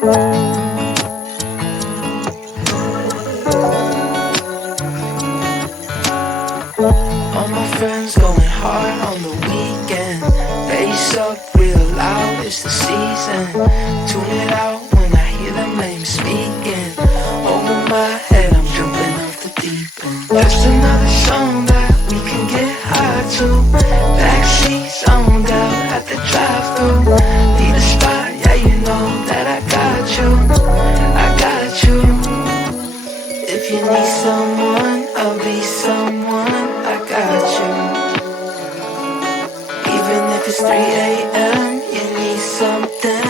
All my friends going hard on the weekend. Bass up real loud, it's the season. Tune it out when I hear them names speaking. Over my head, I'm jumping off the deep end. Just another song that we can get high to. Backseat zoned out at the drive-thru. Need a spot, yeah, you know that I got you. I got you. If you need someone, I'll be someone. I got you. Even if it's 3 a.m., you need something.